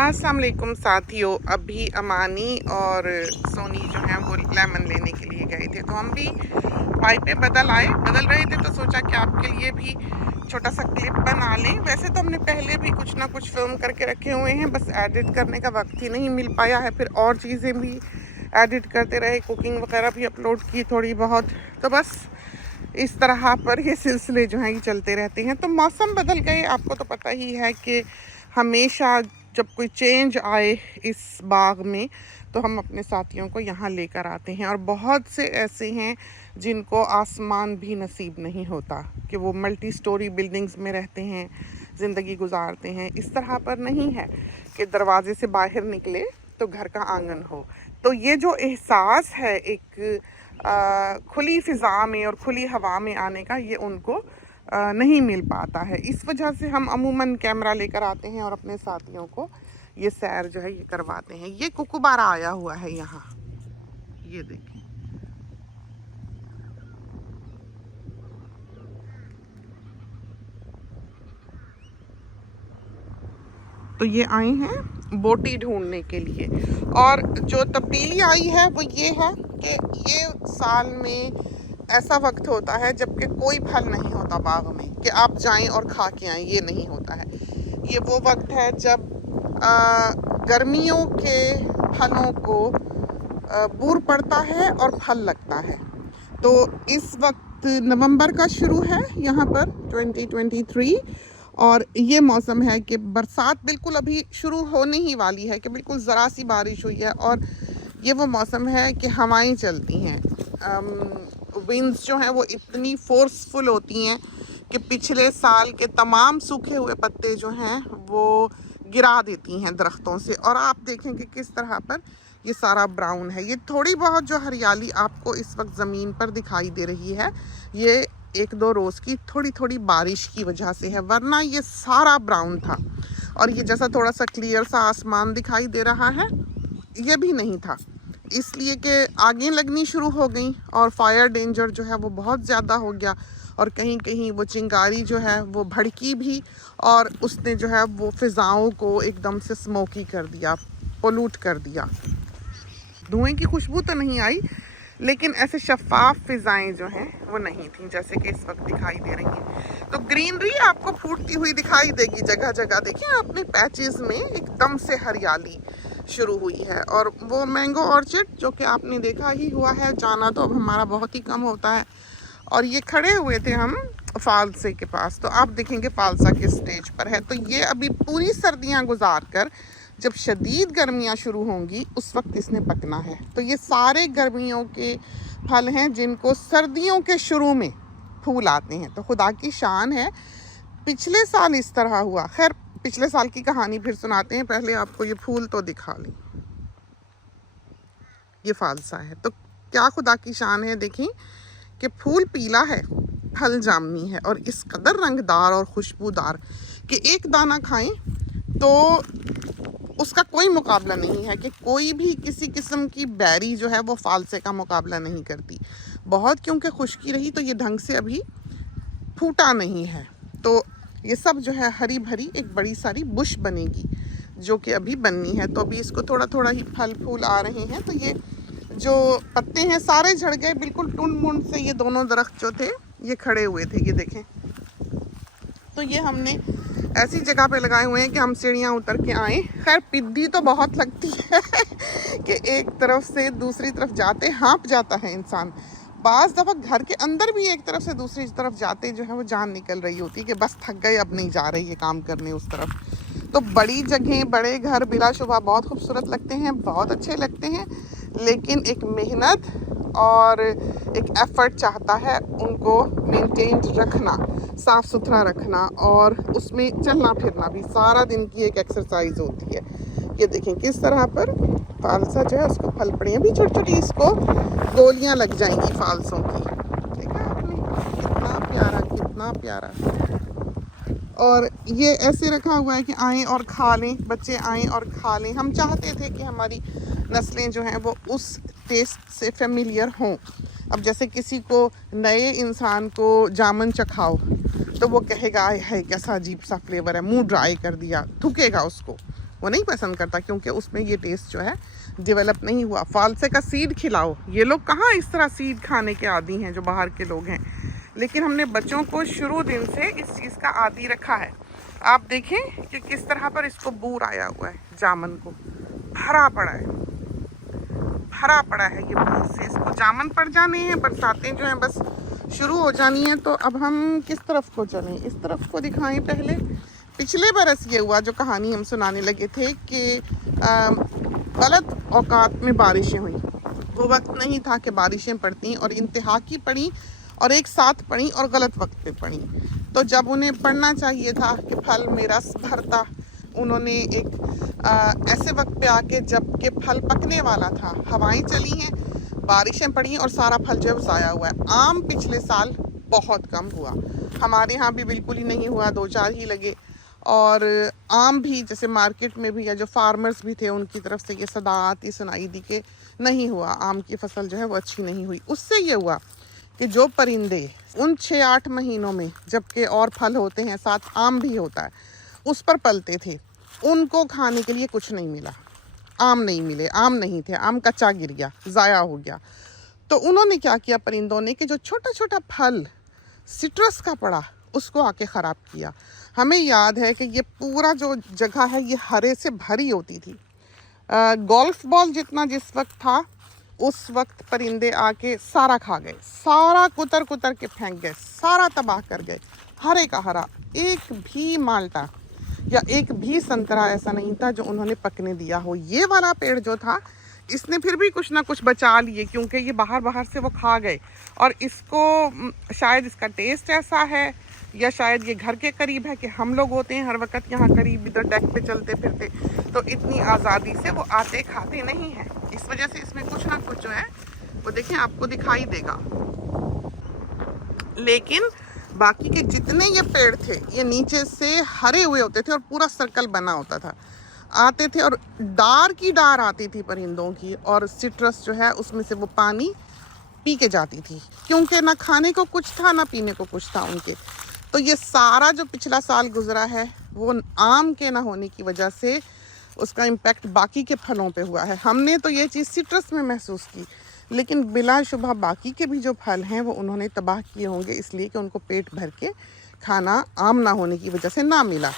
अस्सलाम वालेकुम साथियों। अभी अमानी और सोनी जो हैं वो लेमन लेने के लिए गए थे, तो हम भी पाइपें बदल रहे थे, तो सोचा कि आपके लिए भी छोटा सा क्लिप बना लें। वैसे तो हमने पहले भी कुछ ना कुछ फिल्म करके रखे हुए हैं, बस एडिट करने का वक्त ही नहीं मिल पाया है। फिर और चीज़ें भी एडिट करते रहे, कुकिंग वगैरह भी अपलोड की थोड़ी बहुत, तो बस इस तरह पर ये सिलसिले जो हैं ये चलते रहते हैं। तो मौसम बदल गए, आपको तो पता ही है कि हमेशा जब कोई चेंज आए इस बाग में तो हम अपने साथियों को यहाँ लेकर आते हैं। और बहुत से ऐसे हैं जिनको आसमान भी नसीब नहीं होता कि वो मल्टी स्टोरी बिल्डिंग्स में रहते हैं, ज़िंदगी गुजारते हैं। इस तरह पर नहीं है कि दरवाजे से बाहर निकले तो घर का आंगन हो। तो ये जो एहसास है एक खुली फ़िज़ा में और खुली हवा में आने का, ये उनको नहीं मिल पाता है। इस वजह से हम अमूमन कैमरा लेकर आते हैं और अपने साथियों को ये सैर जो है ये करवाते हैं। ये कुकुबारा आया हुआ है यहाँ, ये देखिए। तो ये आए हैं बोटी ढूंढने के लिए। और जो तब्दीली आई है वो ये है कि ये साल में ऐसा वक्त होता है जबकि कोई फल नहीं होता बाग में कि आप जाएं और खा के आएँ, ये नहीं होता है। ये वो वक्त है जब गर्मियों के फलों को बूर पड़ता है और फल लगता है। तो इस वक्त नवंबर का शुरू है यहाँ पर 2023, और ये मौसम है कि बरसात बिल्कुल अभी शुरू होने ही वाली है, कि बिल्कुल ज़रा सी बारिश हुई है। और ये वो मौसम है कि हवाएं चलती हैं, विंड्स जो हैं वो इतनी फोर्सफुल होती हैं कि पिछले साल के तमाम सूखे हुए पत्ते जो हैं वो गिरा देती हैं दरख्तों से। और आप देखें कि किस तरह पर ये सारा ब्राउन है। ये थोड़ी बहुत जो हरियाली आपको इस वक्त ज़मीन पर दिखाई दे रही है, ये एक दो रोज़ की थोड़ी थोड़ी बारिश की वजह से है, वरना ये सारा ब्राउन था। और ये जैसा थोड़ा सा क्लियर सा आसमान दिखाई दे रहा है, ये भी नहीं था, इसलिए कि आगें लगनी शुरू हो गई और फायर डेंजर जो है वो बहुत ज़्यादा हो गया। और कहीं कहीं वो चिंगारी जो है वो भड़की भी, और उसने जो है वो फ़िज़ाओं को एकदम से स्मोकी कर दिया, पोलूट कर दिया। धुएं की खुशबू तो नहीं आई, लेकिन ऐसे शफाफ फ़िज़ाएं जो हैं वो नहीं थी जैसे कि इस वक्त दिखाई दे रही हैं। तो ग्रीनरी आपको फूटती हुई दिखाई देगी जगह जगह। देखिए अपने पैचेस में एकदम से हरियाली शुरू हुई है। और वो मैंगो ऑर्चर्ड जो कि आपने देखा ही हुआ है, जाना तो अब हमारा बहुत ही कम होता है। और ये खड़े हुए थे हम फालसे के पास, तो आप देखेंगे फालसा किस स्टेज पर है। तो ये अभी पूरी सर्दियां गुजार कर जब शदीद गर्मियां शुरू होंगी उस वक्त इसने पकना है। तो ये सारे गर्मियों के फल हैं जिनको सर्दियों के शुरू में फूल आते हैं। तो खुदा की शान है, पिछले साल इस तरह हुआ। खैर पिछले साल की कहानी फिर सुनाते हैं, पहले आपको ये फूल तो दिखा लें। ये फालसा है, तो क्या खुदा की शान है। देखें कि फूल पीला है, फल जामुनी है, और इस कदर रंगदार और खुशबूदार कि एक दाना खाएं तो उसका कोई मुकाबला नहीं है। कि कोई भी किसी किस्म की बैरी जो है वो फालसे का मुकाबला नहीं करती। बहुत क्योंकि खुश्की रही तो ये ढंग से अभी फूटा नहीं है। तो ये सब जो है हरी भरी एक बड़ी सारी बुश बनेगी जो कि अभी बननी है। तो अभी इसको थोड़ा थोड़ा ही फल फूल आ रहे हैं। तो ये जो पत्ते हैं सारे झड़ गए बिल्कुल टुंड मुंड से। ये दोनों दरख्त जो थे ये खड़े हुए थे, ये देखें। तो ये हमने ऐसी जगह पे लगाए हुए हैं कि हम सीढ़ियाँ उतर के आएँ। खैर पिद्दी तो बहुत लगती है कि एक तरफ से दूसरी तरफ जाते हाँप जाता है इंसान। बाज़ दफ़ा घर के अंदर भी एक तरफ से दूसरी तरफ जाते जो है वो जान निकल रही होती है कि बस थक गए, अब नहीं जा रही है काम करने उस तरफ। तो बड़ी जगह बड़े घर बिलाशुबा बहुत खूबसूरत लगते हैं, बहुत अच्छे लगते हैं, लेकिन एक मेहनत और एक एफ़र्ट चाहता है उनको मेंटेन रखना, साफ़ सुथरा रखना, और उसमें चलना फिरना भी सारा दिन की एक एक्सरसाइज होती है। ये देखें किस तरह पर फालसा जो है उसको फल पड़ी हैं, अभी छोटी छोटी इसको गोलियां लग जाएंगी फालसों की। देखा आपने कितना प्यारा, कितना प्यारा। और ये ऐसे रखा हुआ है कि आएँ और खा लें, बच्चे आएँ और खा लें। हम चाहते थे कि हमारी नस्लें जो हैं वो उस टेस्ट से फेमिलियर हों। अब जैसे किसी को नए इंसान को जामुन चखाओ तो वो कहेगा है कैसा अजीब सा फ्लेवर है, मुंह ड्राई कर दिया, थूकेगा उसको। वो नहीं पसंद करता, क्योंकि उसमें ये टेस्ट जो है डेवलप नहीं हुआ। फालसे का सीड खिलाओ, ये लोग कहाँ इस तरह सीड खाने के आदी हैं जो बाहर के लोग हैं, लेकिन हमने बच्चों को शुरू दिन से इस चीज़ का आदी रखा है। आप देखें कि किस तरह पर इसको बूर आया हुआ है, जामन को भरा पड़ा है, भरा पड़ा है ये बूर से। इसको जामन पड़ जाने हैं, बरसातें जो हैं बस शुरू हो जानी है। तो अब हम किस तरफ को चलें, इस तरफ को दिखाएं पहले। पिछले बरस ये हुआ जो कहानी हम सुनाने लगे थे कि गलत औकात में बारिशें हुई। वो वक्त नहीं था कि बारिशें पड़ती और इंतहा की पड़ी और एक साथ पड़ी और गलत वक्त पे पड़ी। तो जब उन्हें पढ़ना चाहिए था कि फल में रस भरता, उन्होंने एक ऐसे वक्त पे आके जब कि फल पकने वाला था, हवाएं चली हैं, बारिशें पड़ी और सारा फल जो है ज़ाया हुआ है। आम पिछले साल बहुत कम हुआ, हमारे यहाँ भी बिल्कुल ही नहीं हुआ, 2-4 ही लगे। और आम भी जैसे मार्केट में भी या जो फार्मर्स भी थे उनकी तरफ से ये सदा आती सुनाई दी कि नहीं हुआ, आम की फसल जो है वो अच्छी नहीं हुई। उससे ये हुआ कि जो परिंदे उन 6-8 महीनों में जबकि और फल होते हैं, साथ आम भी होता है, उस पर पलते थे, उनको खाने के लिए कुछ नहीं मिला, आम नहीं मिले, आम नहीं थे, आम कच्चा गिर गया, ज़ाया हो गया। तो उन्होंने क्या किया परिंदों ने कि जो छोटा छोटा फल सिट्रस का पड़ा उसको आके ख़राब किया। हमें याद है कि ये पूरा जो जगह है ये हरे से भरी होती थी। गोल्फ बॉल जितना जिस वक्त था उस वक्त परिंदे आके सारा खा गए, सारा कुतर कुतर के फेंक गए, सारा तबाह कर गए, हरे का हरा। एक भी माल्टा या एक भी संतरा ऐसा नहीं था जो उन्होंने पकने दिया हो। ये वाला पेड़ जो था इसने फिर भी कुछ ना कुछ बचा लिए, क्योंकि ये बाहर से वो खा गए। और इसको शायद इसका टेस्ट ऐसा है या शायद ये घर के करीब है कि हम लोग होते हैं हर वक्त यहाँ करीब, इधर डेक पे चलते फिरते, तो इतनी आज़ादी से वो आते खाते नहीं हैं। इस वजह से इसमें कुछ ना कुछ जो है वो देखें आपको दिखाई देगा। लेकिन बाकी के जितने ये पेड़ थे ये नीचे से हरे हुए होते थे और पूरा सर्कल बना होता था, आते थे और डार की डार आती थी परिंदों की, और सिट्रस जो है उसमें से वो पानी पी के जाती थी, क्योंकि ना खाने को कुछ था ना पीने को कुछ था उनके। तो ये सारा जो पिछला साल गुजरा है वो आम के ना होने की वजह से उसका इम्पैक्ट बाकी के फलों पे हुआ है। हमने तो ये चीज़ सिट्रस में महसूस की, लेकिन बिलाशुबह बाकी के भी जो फल हैं वो उन्होंने तबाह किए होंगे, इसलिए कि उनको पेट भर के खाना आम ना होने की वजह से ना मिला।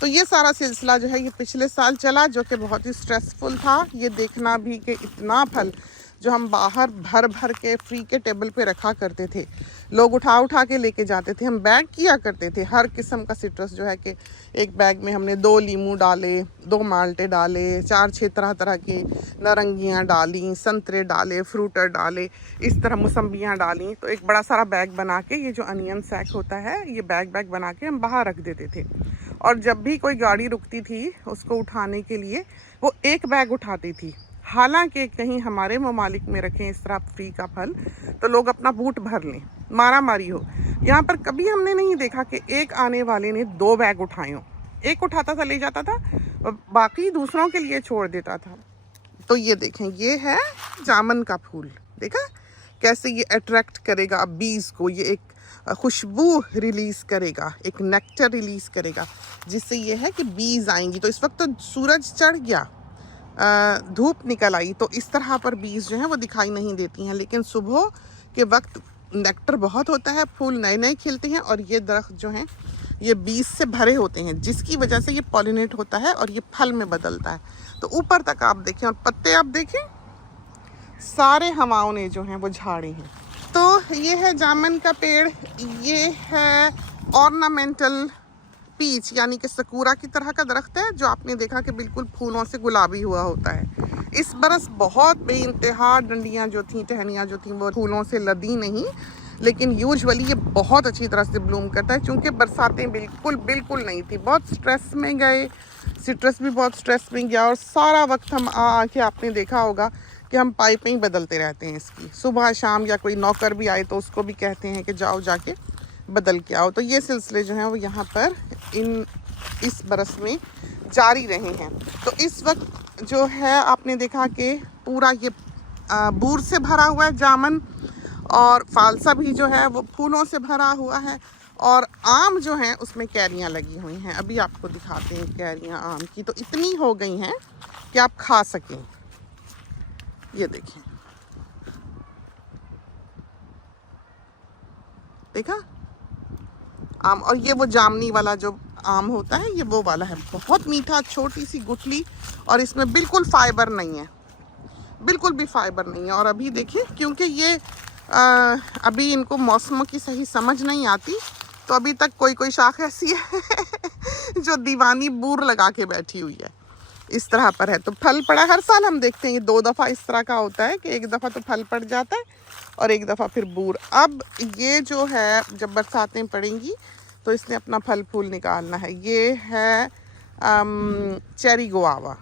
तो ये सारा सिलसिला जो है ये पिछले साल चला, जो कि बहुत ही स्ट्रेसफुल था। ये देखना भी कि इतना फल जो हम बाहर भर भर के फ्री के टेबल पे रखा करते थे, लोग उठा उठा के लेके जाते थे, हम बैग किया करते थे हर किस्म का सिट्रस जो है कि एक बैग में हमने 2 लीमू डाले, 2 माल्टे डाले, 4-6 तरह तरह की नारंगियाँ डाली, संतरे डाले, फ्रूटर डाले, इस तरह मौसम्बियाँ डाली। तो एक बड़ा सारा बैग बना के, ये जो अनियन सैक होता है ये बैग बना के हम बाहर रख देते थे। और जब भी कोई गाड़ी रुकती थी उसको उठाने के लिए वो एक बैग उठाती थी। हालांकि कहीं हमारे ममालिक में रखें इस तरह फ्री का फल तो लोग अपना बूट भर लें, मारा मारी हो। यहाँ पर कभी हमने नहीं देखा कि एक आने वाले ने 2 बैग उठाए हों। एक उठाता था ले जाता था, बाकी दूसरों के लिए छोड़ देता था। तो ये देखें, ये है जामन का फूल, देखा कैसे ये अट्रैक्ट करेगा बीज को, ये एक खुशबू रिलीज़ करेगा, एक नेक्टर रिलीज़ करेगा, जिससे ये है कि बीज आएंगी। तो इस वक्त तो सूरज चढ़ गया, धूप निकल आई, तो इस तरह पर बीज जो हैं वो दिखाई नहीं देती हैं, लेकिन सुबह के वक्त नेक्टर बहुत होता है, फूल नए नए खिलते हैं और ये दरख्त जो हैं ये बीज से भरे होते हैं, जिसकी वजह से ये पॉलिनेट होता है और ये फल में बदलता है। तो ऊपर तक आप देखें और पत्ते आप देखें, सारे हवाओं ने जो हैं वो झाड़े हैं। तो ये है जामन का पेड़, ये है ऑर्नामेंटल पीच यानी कि सकुरा की तरह का दरख्त है, जो आपने देखा कि बिल्कुल फूलों से गुलाबी हुआ होता है। इस बरस बहुत बेइंतहा डंडियाँ जो थी, टहनियाँ जो थी वो फूलों से लदी नहीं, लेकिन यूजुअली ये बहुत अच्छी तरह से ब्लूम करता है, क्योंकि बरसातें बिल्कुल नहीं थी। बहुत स्ट्रेस में गए, सिट्रस भी बहुत स्ट्रेस में गया, और सारा वक्त हम आके आपने देखा होगा कि हम पाइपें ही बदलते रहते हैं इसकी, सुबह शाम, या कोई नौकर भी आए तो उसको भी कहते हैं कि जाओ जाके बदल के आओ। तो ये सिलसिले जो हैं वो यहाँ पर इस बरस में जारी रहे हैं। तो इस वक्त जो है आपने देखा कि पूरा ये बूर से भरा हुआ है जामन, और फालसा भी जो है वो फूलों से भरा हुआ है, और आम जो हैं उसमें कैरियां लगी हुई हैं। अभी आपको दिखाते हैं कैरियां आम की, तो इतनी हो गई हैं कि आप खा सकें। ये देखें, देखा आम। और ये वो जामनी वाला जो आम होता है, ये वो वाला है, बहुत मीठा, छोटी सी गुठली, और इसमें बिल्कुल फाइबर नहीं है, बिल्कुल भी फाइबर नहीं है। और अभी देखिए, क्योंकि ये अभी इनको मौसमों की सही समझ नहीं आती, तो अभी तक कोई कोई शाख ऐसी है जो दीवानी बूर लगा के बैठी हुई है, इस तरह पर है। तो फल पड़ा, हर साल हम देखते हैं ये 2 दफ़ा इस तरह का होता है कि एक दफ़ा तो फल पड़ जाता है और एक दफ़ा फिर बूर। अब ये जो है, जब बरसातें पड़ेंगी तो इसने अपना फल फूल निकालना है। ये है चेरी गुआवा,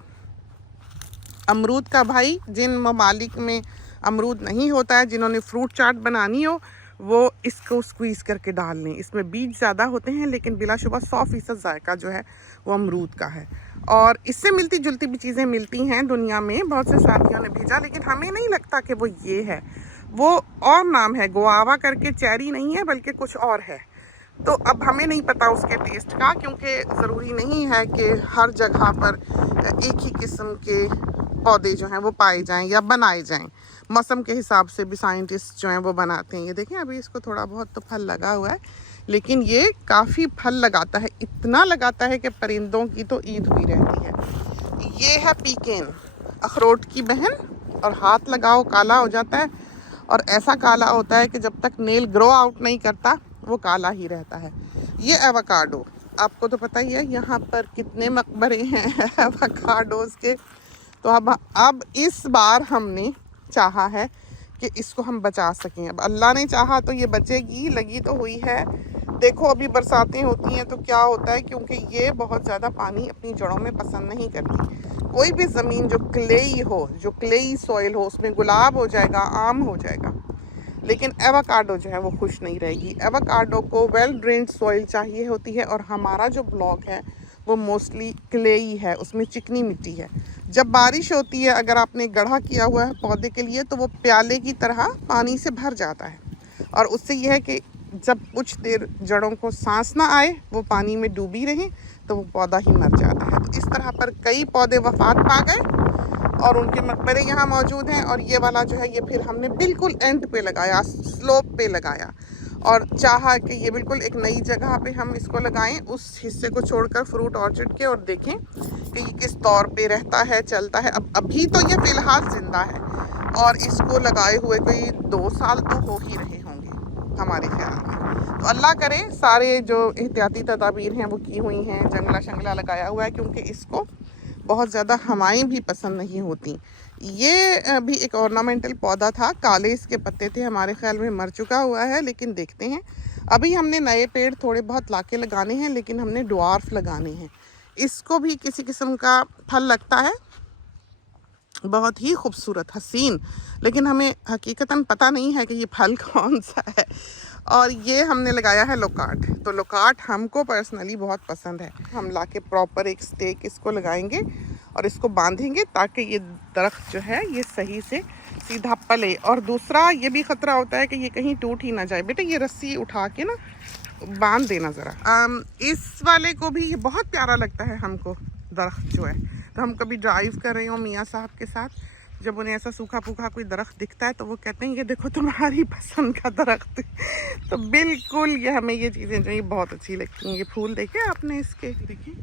अमरूद का भाई। जिन ममालिक में अमरूद नहीं होता है, जिन्होंने फ्रूट चाट बनानी हो, वो इसको स्क्वीज़ करके डाल लें। इसमें बीज ज़्यादा होते हैं, लेकिन बिलाशुबा 100% जायका जो है वो अमरूद का है। और इससे मिलती जुलती भी चीज़ें मिलती हैं दुनिया में, बहुत से साथियों ने भेजा, लेकिन हमें नहीं लगता कि वो ये है। वो और नाम है, गुआवा करके, चेरी नहीं है बल्कि कुछ और है। तो अब हमें नहीं पता उसके टेस्ट का, क्योंकि ज़रूरी नहीं है कि हर जगह पर एक ही किस्म के पौधे जो हैं वो पाए जाएं या बनाए जाएं। मौसम के हिसाब से भी साइंटिस्ट जो हैं वो बनाते हैं। ये देखें, अभी इसको थोड़ा बहुत तो फल लगा हुआ है, लेकिन ये काफ़ी फल लगाता है, इतना लगाता है कि परिंदों की तो ईद हुई रहती है। ये है पीकेन, अखरोट की बहन, और हाथ लगाओ काला हो जाता है, और ऐसा काला होता है कि जब तक नेल ग्रो आउट नहीं करता वो काला ही रहता है। ये एवोकाडो, आपको तो पता ही है यहाँ पर कितने मकबरे हैं एवोकाडोस के। तो अब इस बार हमने चाहा है कि इसको हम बचा सकें। अब अल्लाह ने चाहा तो ये बचेगी, लगी तो हुई है। देखो अभी बरसातें होती हैं तो क्या होता है, क्योंकि ये बहुत ज़्यादा पानी अपनी जड़ों में पसंद नहीं करती। कोई भी ज़मीन जो क्लेई हो, जो क्लेई सॉइल हो, उसमें गुलाब हो जाएगा, आम हो जाएगा, लेकिन एवोकाडो जो है वो खुश नहीं रहेगी। एवोकाडो को वेल ड्रेन्ड सॉइल चाहिए होती है, और हमारा जो ब्लॉक है वो मोस्टली क्लेई है, उसमें चिकनी मिट्टी है। जब बारिश होती है, अगर आपने गड्ढा किया हुआ है पौधे के लिए, तो वो प्याले की तरह पानी से भर जाता है, और उससे यह है कि जब कुछ देर जड़ों को सांस ना आए, वो पानी में डूबी रहें, तो वो पौधा ही मर जाता है। तो इस तरह पर कई पौधे वफात पा गए और उनके मकबरे यहाँ मौजूद हैं। और ये वाला जो है, ये फिर हमने बिल्कुल एंड पे लगाया, स्लोप पे लगाया, और चाहा कि ये बिल्कुल एक नई जगह पे हम इसको लगाएं, उस हिस्से को छोड़कर फ्रूट ऑर्चर्ड के, और देखें कि ये किस तौर पे रहता है, चलता है। अब अभी तो ये फ़िलहाल ज़िंदा है, और इसको लगाए हुए कोई 2 साल तो हो ही रहे होंगे हमारे ख्याल में। तो अल्लाह करे सारे जो एहतियाती तदाबीर हैं वो की हुई हैं, जंगला शंगला लगाया हुआ है, क्योंकि इसको बहुत ज़्यादा हवाएं भी पसंद नहीं होती। ये भी एक ऑर्नामेंटल पौधा था, काले इसके पत्ते थे, हमारे ख्याल में मर चुका हुआ है, लेकिन देखते हैं। अभी हमने नए पेड़ थोड़े बहुत लाके लगाने हैं, लेकिन हमने ड्वार्फ लगाने हैं। इसको भी किसी किस्म का फल लगता है, बहुत ही खूबसूरत, हसीन, लेकिन हमें हकीकतन पता नहीं है कि ये फल कौन सा है। और ये हमने लगाया है लोकाट। तो लोकाट हमको पर्सनली बहुत पसंद है। हम लाके प्रॉपर एक स्टेक इसको लगाएंगे और इसको बांधेंगे, ताकि ये दरख्त जो है ये सही से सीधा पले। और दूसरा ये भी ख़तरा होता है कि ये कहीं टूट ही ना जाए। बेटे ये रस्सी उठा के ना बांध देना ज़रा। इस वाले को भी ये बहुत प्यारा लगता है हमको, दरख्त जो है। तो हम कभी ड्राइव कर रहे हो मियाँ साहब के साथ, जब उन्हें ऐसा सूखा फूखा कोई दरख्त दिखता है, तो वो कहते हैं ये देखो तुम्हारी पसंद का दरख्त। तो बिल्कुल ये हमें ये चीज़ें जो ये बहुत अच्छी लगती हैं। ये फूल देखे आपने इसके, देखिए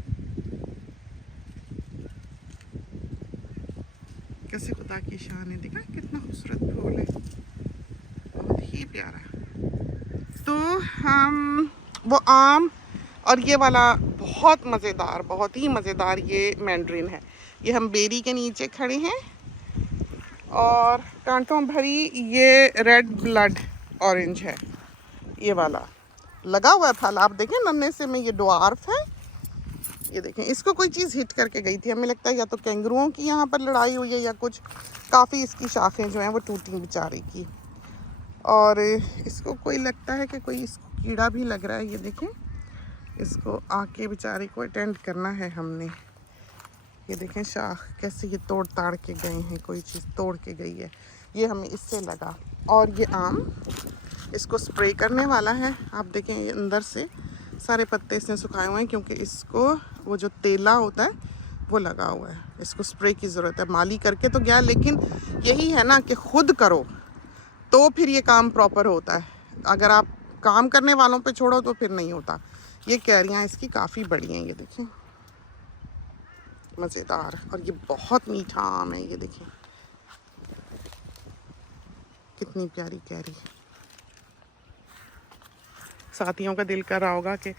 कैसे खुदा की शान है, देखा कितना खूबसूरत फूल है, बहुत ही प्यारा। तो हम वो आम और ये वाला बहुत मज़ेदार, बहुत ही मज़ेदार ये मैंड्रिन है। ये हम बेरी के नीचे खड़े हैं, और कांटों भरी ये रेड ब्लड ऑरेंज है, ये वाला लगा हुआ है फल। आप देखें नन्हे से में, ये ड्वार्फ है। ये देखें, इसको कोई चीज़ हिट करके गई थी, हमें लगता है या तो कैंगरुओं की यहाँ पर लड़ाई हुई है या कुछ। काफ़ी इसकी शाखें जो हैं वो टूटी बेचारी की, और इसको कोई लगता है कि कोई इसको कीड़ा भी लग रहा है। ये देखें, इसको आके बेचारी को अटेंड करना है हमने। ये देखें शाख कैसे ये तोड़ ताड़ के गए हैं, कोई चीज़ तोड़ के गई है। ये हमें इससे लगा। और ये आम, इसको स्प्रे करने वाला है। आप देखें ये अंदर से सारे पत्ते इसने सुखाए हुए हैं क्योंकि इसको वो जो तेला होता है वो लगा हुआ है। इसको स्प्रे की ज़रूरत है। माली करके तो गया, लेकिन यही है ना कि खुद करो तो फिर ये काम प्रॉपर होता है। अगर आप काम करने वालों पे छोड़ो तो फिर नहीं होता। ये कैरियाँ इसकी काफ़ी बड़ी हैं, ये देखें, मज़ेदार। और ये बहुत मीठा आम है, ये देखें कितनी प्यारी कैरी। साथियों का दिल कर रहा होगा कि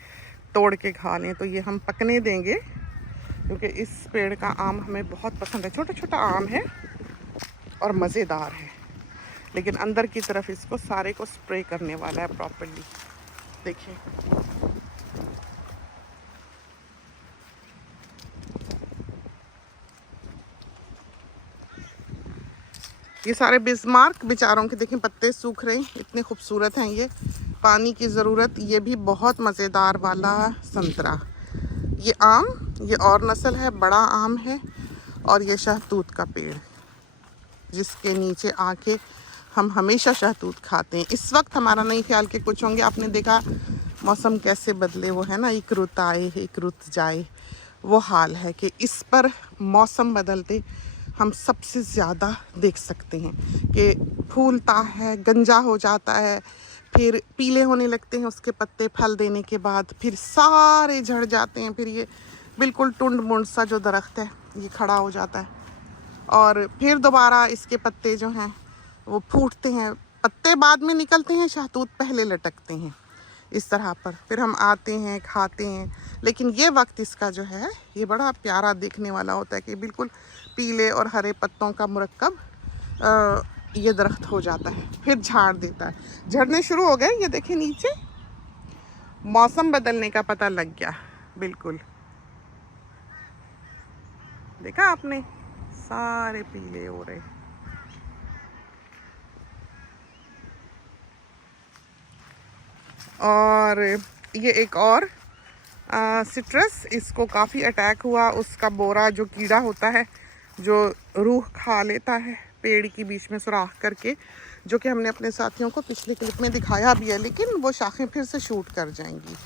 तोड़ के खा लें, तो ये हम पकने देंगे क्योंकि इस पेड़ का आम हमें बहुत पसंद है। छोटा छोटा आम है और मज़ेदार है, लेकिन अंदर की तरफ इसको सारे को स्प्रे करने वाला है प्रॉपर्ली। देखिए ये सारे बिस्मार्क बेचारों के देखें पत्ते सूख रहे हैं, इतने खूबसूरत हैं ये। पानी की ज़रूरत। ये भी बहुत मज़ेदार वाला संतरा। ये आम, ये और नस्ल है, बड़ा आम है। और ये शहतूत का पेड़ जिसके नीचे आके हम हमेशा शहतूत खाते हैं। इस वक्त हमारा नहीं ख्याल के कुछ होंगे। आपने देखा मौसम कैसे बदले, वो है ना, एक रुत आए एक रुत जाए, वो हाल है कि इस पर मौसम बदलते हम सबसे ज़्यादा देख सकते हैं कि फूलता है, गंजा हो जाता है, फिर पीले होने लगते हैं उसके पत्ते फल देने के बाद, फिर सारे झड़ जाते हैं, फिर ये बिल्कुल टुंड मुंड सा जो दरख्त है ये खड़ा हो जाता है और फिर दोबारा इसके पत्ते जो हैं वो फूटते हैं। पत्ते बाद में निकलते हैं, शहतूत पहले लटकते हैं इस तरह पर। फिर हम आते हैं, खाते हैं, लेकिन ये वक्त इसका जो है ये बड़ा प्यारा देखने वाला होता है कि बिल्कुल पीले और हरे पत्तों का मुरक्कब ये दरख्त हो जाता है, फिर झाड़ देता है। झड़ने शुरू हो गए, ये देखें नीचे, मौसम बदलने का पता लग गया। बिल्कुल देखा आपने, सारे पीले हो रहे। और ये एक और सिट्रस, इसको काफ़ी अटैक हुआ। उसका बोरा जो कीड़ा होता है जो रूह खा लेता है पेड़ की बीच में सुराख करके, जो कि हमने अपने साथियों को पिछले क्लिप में दिखाया भी है, लेकिन वो शाखें फिर से शूट कर जाएंगी।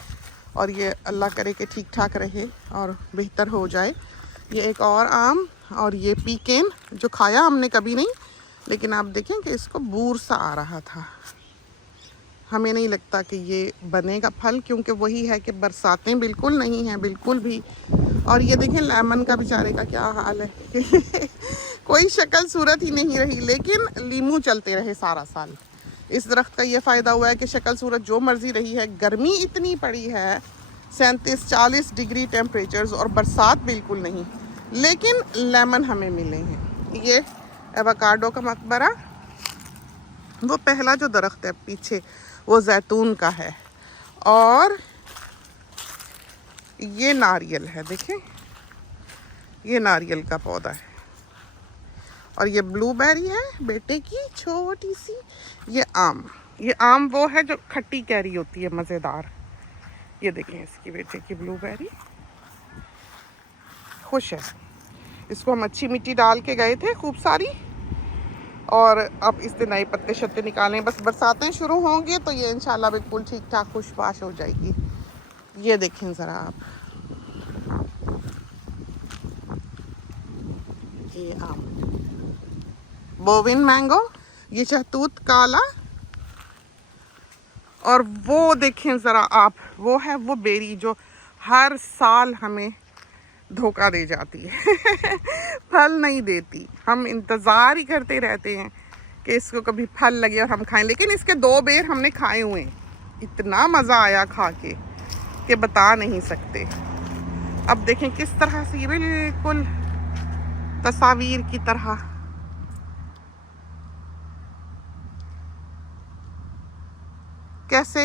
और ये अल्लाह करे कि ठीक ठाक रहे और बेहतर हो जाए। ये एक और आम, और ये पीकेन जो खाया हमने कभी नहीं, लेकिन आप देखें कि इसको बूर सा आ रहा था। हमें नहीं लगता कि ये बनेगा फल, क्योंकि वही है कि बरसातें बिल्कुल नहीं हैं, बिल्कुल भी। और ये देखें लेमन का बेचारे का क्या हाल है कोई शक्ल सूरत ही नहीं रही, लेकिन लीमू चलते रहे सारा साल। इस दरख्त का ये फ़ायदा हुआ है कि शक्ल सूरत जो मर्ज़ी रही है, गर्मी इतनी पड़ी है 37-40 डिग्री टेम्परेचर्स और बरसात बिल्कुल नहीं, लेकिन लेमन हमें मिले हैं। ये एवोकाडो का मकबरा, वो पहला जो दरख्त है पीछे वो जैतून का है। और ये नारियल है, देखें ये नारियल का पौधा है। और ये ब्लूबेरी है बेटे की छोटी सी। ये आम वो है जो खट्टी कैरी होती है, मज़ेदार। ये देखें इसकी बेटे की ब्लूबेरी, खुश है। इसको हम अच्छी मिट्टी डाल के गए थे खूब सारी, और अब इससे नए पत्ते शत्ते निकालें। बस बरसातें शुरू होंगी तो ये इंशाल्लाह बिल्कुल ठीक ठाक खुशबाश हो जाएगी। ये देखें ज़रा आप, ये आम बोविन मैंगो, ये शहतूत काला। और वो देखें ज़रा आप, वो है वो बेरी जो हर साल हमें धोखा दे जाती है फल नहीं देती। हम इंतज़ार ही करते रहते हैं कि इसको कभी फल लगे और हम खाएं, लेकिन इसके 2 बेर हमने खाए हुए हैं। इतना मज़ा आया खा के कि बता नहीं सकते। अब देखें किस तरह से बिल्कुल तस्वीर की तरह कैसे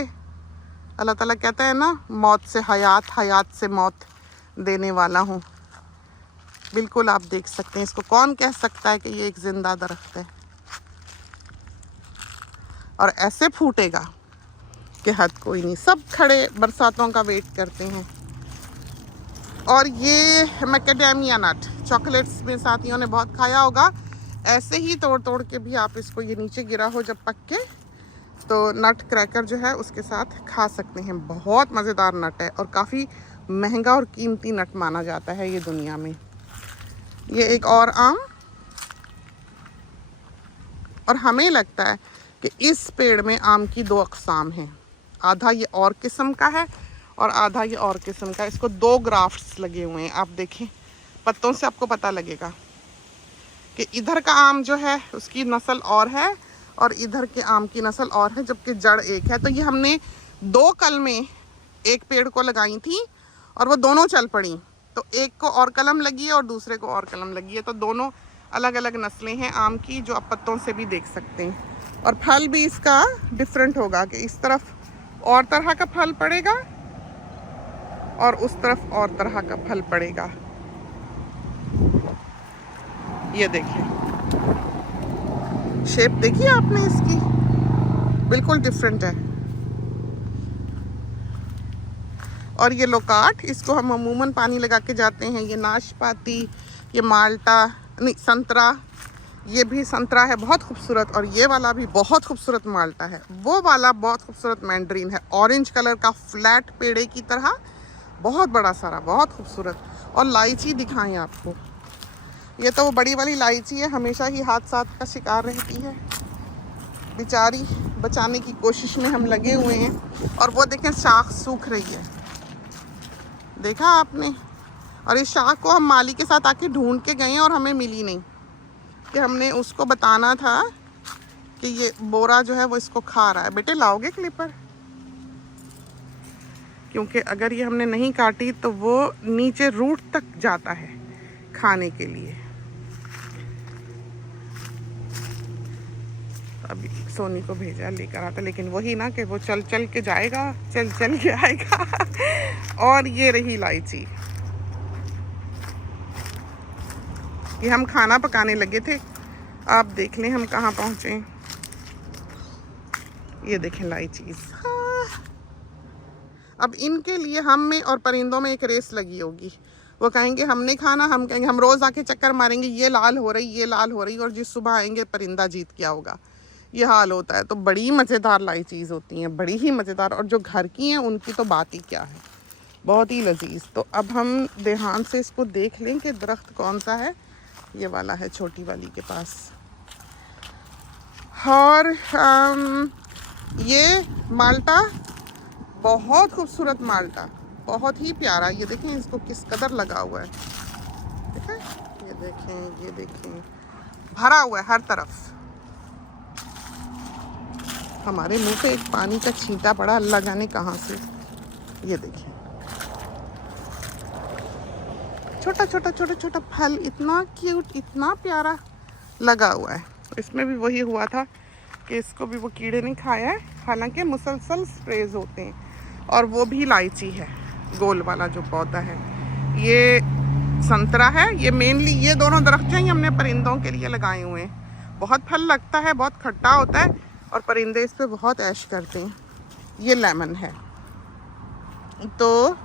अल्लाह ताला कहता है ना, मौत से हयात, हयात से मौत देने वाला हूँ। बिल्कुल आप देख सकते हैं। इसको कौन कह सकता है कि ये एक ज़िंदा दरख्त है, और ऐसे फूटेगा कि हद कोई नहीं। सब खड़े बरसातों का वेट करते हैं। और ये मैकेडेमिया नट, चॉकलेट्स में साथियों ने बहुत खाया होगा। ऐसे ही तोड़ तोड़ के भी आप इसको, ये नीचे गिरा हो जब पक के, तो नट क्रैकर जो है उसके साथ खा सकते हैं। बहुत मज़ेदार नट है और काफ़ी महंगा और कीमती नट माना जाता है ये दुनिया में। ये एक और आम, और हमें लगता है कि इस पेड़ में आम की 2 अक़साम हैं। आधा ये और किस्म का है और आधा ये और किस्म का है। इसको 2 ग्राफ्ट्स लगे हुए हैं। आप देखें पत्तों से आपको पता लगेगा कि इधर का आम जो है उसकी नस्ल और है और इधर के आम की नस्ल और है, जबकि जड़ एक है। तो ये हमने 2 कलमें एक पेड़ को लगाई थी और वो दोनों चल पड़ी। तो एक को और कलम लगी है और दूसरे को और कलम लगी है। तो दोनों अलग अलग नस्लें हैं आम की, जो आप पत्तों से भी देख सकते हैं। और फल भी इसका डिफरेंट होगा कि इस तरफ और तरह का फल पड़ेगा और उस तरफ और तरह का फल पड़ेगा। ये देखिए, शेप देखिए आपने इसकी, बिल्कुल डिफरेंट है। और ये लोकाट, इसको हम अमूमन पानी लगा के जाते हैं। ये नाशपाती, ये माल्टा, नहीं संतरा, ये भी संतरा है बहुत खूबसूरत, और ये वाला भी बहुत खूबसूरत माल्टा है। वो वाला बहुत खूबसूरत मैंड्रीन है, ऑरेंज कलर का, फ्लैट पेड़े की तरह, बहुत बड़ा सारा, बहुत खूबसूरत। और लाइची दिखाएं आपको, ये तो वो बड़ी वाली इलायची है, हमेशा ही हादसात का शिकार रहती है बेचारी, बचाने की कोशिश में हम लगे हुए हैं। और वो देखें शाख सूख रही है, देखा आपने। और इस शाख को हम माली के साथ आके ढूंढ के गए और हमें मिली नहीं, कि हमने उसको बताना था कि ये बोरा जो है वो इसको खा रहा है। बेटे लाओगे क्लिपर, क्योंकि अगर ये हमने नहीं काटी तो वो नीचे रूट तक जाता है खाने के लिए। अभी सोनी को भेजा लेकर आता, लेकिन वही ना कि वो चल चल के जाएगा, चल चल के आएगा। और ये रही इलायची, ये हम खाना पकाने लगे थे, आप देख लें हम कहाँ पहुँचे। ये देखें इलायचीज़। अब इनके लिए हम में और परिंदों में एक रेस लगी होगी। वो कहेंगे हमने खाना, हम कहेंगे, हम रोज़ आके चक्कर मारेंगे, ये लाल हो रही, ये लाल हो रही, और जिस सुबह आएंगे परिंदा जीत गया होगा। ये हाल होता है। तो बड़ी मज़ेदार इलायचीज़ होती हैं, बड़ी ही मज़ेदार। और जो घर की हैं उनकी तो बात ही क्या है, बहुत ही लजीज। तो अब हम ध्यान से इसको देख लें कि दरख्त कौन सा है। ये वाला है छोटी वाली के पास। और ये माल्टा बहुत खूबसूरत माल्टा, बहुत ही प्यारा। ये देखें इसको किस कदर लगा हुआ है, देखें, ये देखें, ये देखें, भरा हुआ है हर तरफ। हमारे मुंह पे एक पानी का छींटा पड़ा, अल्लाह जाने कहाँ से। ये देखिए छोटा छोटा छोटा छोटा फल, इतना क्यूट, इतना प्यारा लगा हुआ है। इसमें भी वही हुआ था कि इसको भी वो कीड़े नहीं खाया है, हालांकि मुसलसल स्प्रेज होते हैं। और वो भी इलायची है, गोल वाला जो पौधा है। ये संतरा है। ये मेनली ये दोनों दरख्त जो हैं हमने परिंदों के लिए लगाए हुए हैं। बहुत फल लगता है, बहुत खट्टा होता है और परिंदे इस पे बहुत ऐश करते हैं। ये लेमन है। तो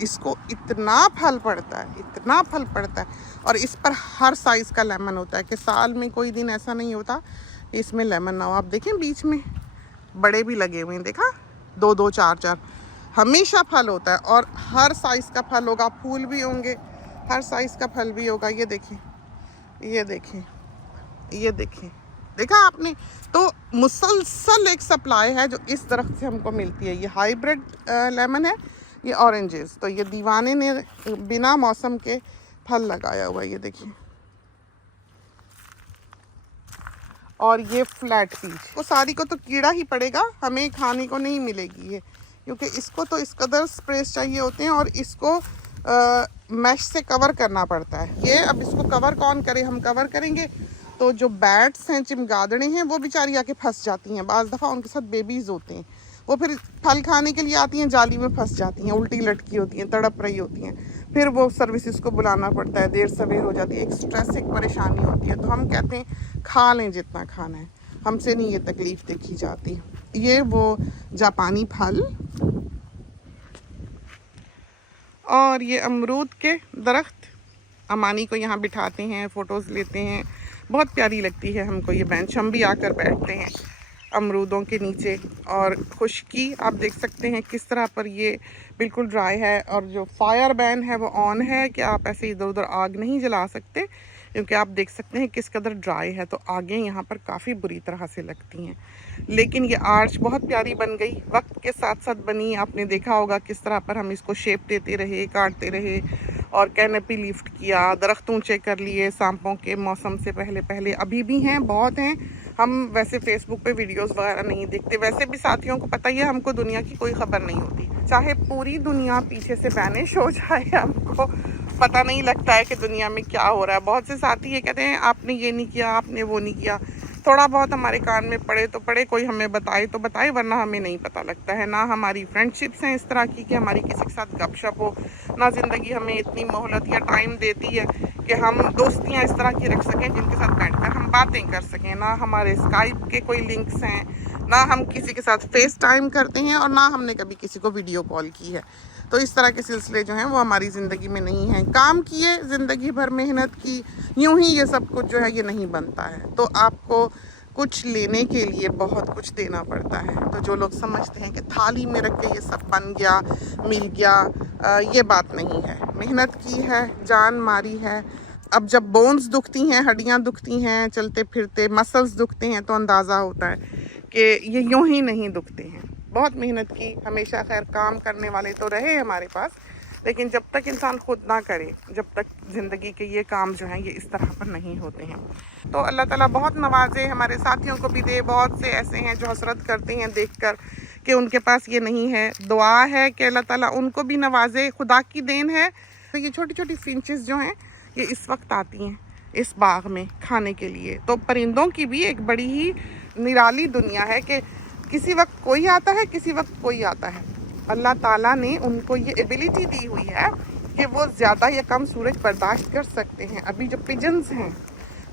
इसको इतना फल पड़ता है, इतना फल पड़ता है, और इस पर हर साइज़ का लेमन होता है कि साल में कोई दिन ऐसा नहीं होता कि इसमें लेमन ना हो। आप देखें बीच में बड़े भी लगे हुए हैं, देखा, 2-2 4-4, हमेशा फल होता है। और हर साइज़ का फल होगा, फूल भी होंगे, हर साइज़ का फल भी होगा। ये देखें, ये देखें, ये देखें, देखा आपने। तो मुसलसल एक सप्लाई है जो इस दरख्त से हमको मिलती है। ये हाइब्रिड लेमन है, ये ऑरेंजेस। तो ये दीवाने ने बिना मौसम के फल लगाया हुआ है, ये देखिए। और ये फ्लैट पीच, वो सारी को तो कीड़ा ही पड़ेगा, हमें खाने को नहीं मिलेगी ये, क्योंकि इसको तो इस कदर स्प्रेस चाहिए होते हैं और इसको मैश से कवर करना पड़ता है। ये अब इसको कवर कौन करे, हम कवर करेंगे तो जो बैट्स हैं, चिमगादड़े हैं, वो बेचारी आके फंस जाती हैं। बाज़ दफ़ा उनके साथ बेबीज़ होते हैं, वो फिर फल खाने के लिए आती हैं, जाली में फंस जाती हैं, उल्टी लटकी होती हैं, तड़प रही होती हैं। फिर वो सर्विसेज को बुलाना पड़ता है, देर सवेर हो जाती है, एक स्ट्रेस, एक परेशानी होती है। तो हम कहते हैं खा लें जितना खाना है, हमसे नहीं ये तकलीफ़ देखी जाती। ये वो जापानी फल, और ये अमरूद के दरख्त। अमानी को यहाँ बिठाते हैं, फ़ोटोज़ लेते हैं, बहुत प्यारी लगती है हमको ये बेंच। हम भी आकर बैठते हैं अमरूदों के नीचे। और खुश्की आप देख सकते हैं किस तरह पर ये बिल्कुल ड्राई है, और जो फायर बैन है वो ऑन है कि आप ऐसे इधर उधर आग नहीं जला सकते, क्योंकि आप देख सकते हैं किस कदर ड्राई है, तो आगे यहाँ पर काफ़ी बुरी तरह से लगती हैं। लेकिन ये आर्च बहुत प्यारी बन गई, वक्त के साथ साथ बनी। आपने देखा होगा किस तरह पर हम इसको शेप देते रहे, काटते रहे, और कैनपी लिफ्ट किया, दरख्त ऊंचे कर लिए सांपों के मौसम से पहले पहले। अभी भी हैं, बहुत हैं। हम वैसे फेसबुक पे वीडियोस वगैरह नहीं देखते, वैसे भी साथियों को पता ही है हमको दुनिया की कोई खबर नहीं होती। चाहे पूरी दुनिया पीछे से बैनिश हो जाए, हमको पता नहीं लगता है कि दुनिया में क्या हो रहा है। बहुत से साथी ये कहते हैं आपने ये नहीं किया, आपने वो नहीं किया। थोड़ा बहुत हमारे कान में पड़े तो पड़े, कोई हमें बताए तो बताए, वरना हमें नहीं पता लगता है। ना हमारी फ्रेंडशिप्स हैं इस तरह की कि हमारी किसी के साथ गपशप हो, ना ज़िंदगी हमें इतनी मोहलत या टाइम देती है कि हम दोस्तियां इस तरह की रख सकें जिनके साथ बैठकर हम बातें कर सकें। ना हमारे स्काइप के कोई लिंक्स हैं, ना हम किसी के साथ फेस टाइम करते हैं, और ना हमने कभी किसी को वीडियो कॉल की है। तो इस तरह के सिलसिले जो हैं वो हमारी ज़िंदगी में नहीं हैं। काम किए, ज़िंदगी भर मेहनत की, यूं ही ये सब कुछ जो है ये नहीं बनता है। तो आपको कुछ लेने के लिए बहुत कुछ देना पड़ता है। तो जो लोग समझते हैं कि थाली में रख के ये सब बन गया, मिल गया, ये बात नहीं है। मेहनत की है, जान मारी है। अब जब बोन्स दुखती हैं, हड्डियां दुखती हैं, चलते फिरते मसल्स दुखते हैं, तो अंदाज़ा होता है कि ये यूं ही नहीं दुखते हैं। बहुत मेहनत की, हमेशा खैर काम करने वाले तो रहे हमारे पास, लेकिन जब तक इंसान खुद ना करे, जब तक ज़िंदगी के ये काम जो हैं ये इस तरह पर नहीं होते हैं। तो अल्लाह ताला बहुत नवाजे, हमारे साथियों को भी दे। बहुत से ऐसे हैं जो हसरत करते हैं देखकर कि उनके पास ये नहीं है। दुआ है कि अल्लाह ताला उनको भी नवाजे, खुदा की देन है। तो ये छोटी छोटी फिंचेस जो हैं ये इस वक्त आती हैं इस बाग में खाने के लिए। तो परिंदों की भी एक बड़ी ही निराली दुनिया है कि किसी वक्त कोई आता है, किसी वक्त कोई आता है। अल्लाह ताला ने उनको ये एबिलिटी दी हुई है कि वो ज़्यादा या कम सूरज बर्दाश्त कर सकते हैं। अभी जो पिजन्स हैं,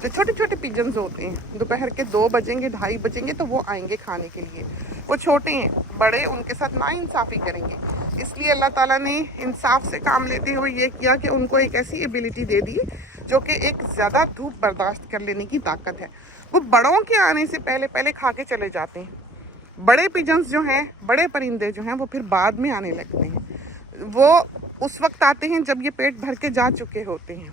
जो छोटे छोटे पिजन्स होते हैं, दोपहर के 2 बजेंगे, 2:30 बजेंगे तो वो आएंगे खाने के लिए। वो छोटे हैं, बड़े उनके साथ नाइंसाफ़ी करेंगे। इसलिए अल्लाह ताला ने इंसाफ से काम लेते हुए ये किया कि उनको एक ऐसी एबिलिटी दे दी जो कि एक ज़्यादा धूप बर्दाश्त कर लेने की ताकत है। वो बड़ों के आने से पहले पहले खा के चले जाते हैं। बड़े पिजन्स जो हैं, बड़े परिंदे जो हैं, वो फिर बाद में आने लगते हैं। वो उस वक्त आते हैं जब ये पेट भर के जा चुके होते हैं।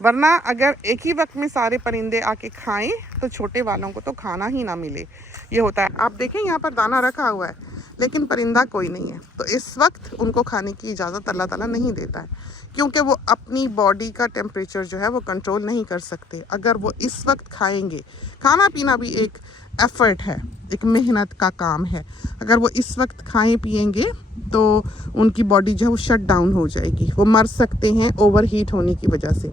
वरना अगर एक ही वक्त में सारे परिंदे आके खाएं तो छोटे वालों को तो खाना ही ना मिले। ये होता है। आप देखें यहाँ पर दाना रखा हुआ है, लेकिन परिंदा कोई नहीं है। तो इस वक्त उनको खाने की इजाज़त अल्लाह ताला नहीं देता है, क्योंकि वो अपनी बॉडी का टेम्परेचर जो है वो कंट्रोल नहीं कर सकते। अगर वो इस वक्त खाएंगे, खाना पीना भी एक एफ़र्ट है, एक मेहनत का काम है। अगर वो इस वक्त खाएं पिएंगे तो उनकी बॉडी जो है वो शट डाउन हो जाएगी, वो मर सकते हैं ओवर हीट होने की वजह से।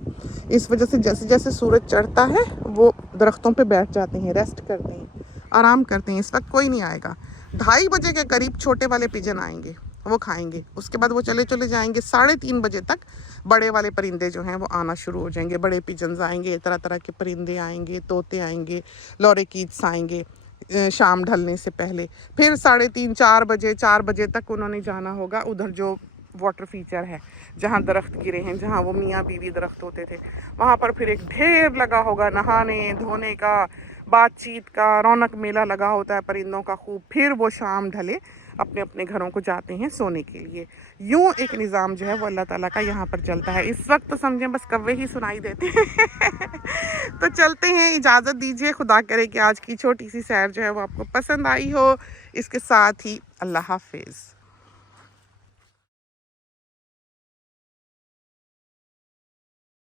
इस वजह से जैसे जैसे सूरज चढ़ता है वो दरख्तों पे बैठ जाते हैं, रेस्ट करते हैं, आराम करते हैं। इस वक्त कोई नहीं आएगा। 2:30 बजे के करीब छोटे वाले पिजन आएंगे, वो खाएंगे। उसके बाद वो चले जाएंगे। 3:30 बजे तक बड़े वाले परिंदे जो हैं वो आना शुरू हो जाएंगे। बड़े पिजन्स आएंगे, तरह तरह के परिंदे आएंगे, तोते आएंगे, लॉरेकीट्स आएंगे शाम ढलने से पहले। फिर 3:30 4 बजे तक उन्होंने जाना होगा उधर जो वाटर फीचर है, जहाँ दरख्त गिरे हैं, जहाँ वो मियाँ बीवी दरख्त होते थे, वहाँ पर फिर एक ढेर लगा होगा नहाने धोने का, बातचीत का, रौनक मेला लगा होता है परिंदों का खूब। फिर वो शाम ढले अपने अपने घरों को जाते हैं सोने के लिए। यूं एक निज़ाम जो है वो अल्लाह ताला का यहाँ पर चलता है। इस वक्त तो समझें बस कव्वे ही सुनाई देते हैं। तो चलते हैं, इजाज़त दीजिए। खुदा करे कि आज की छोटी सी सैर जो है वो आपको पसंद आई हो। इसके साथ ही अल्लाह हाफिज़।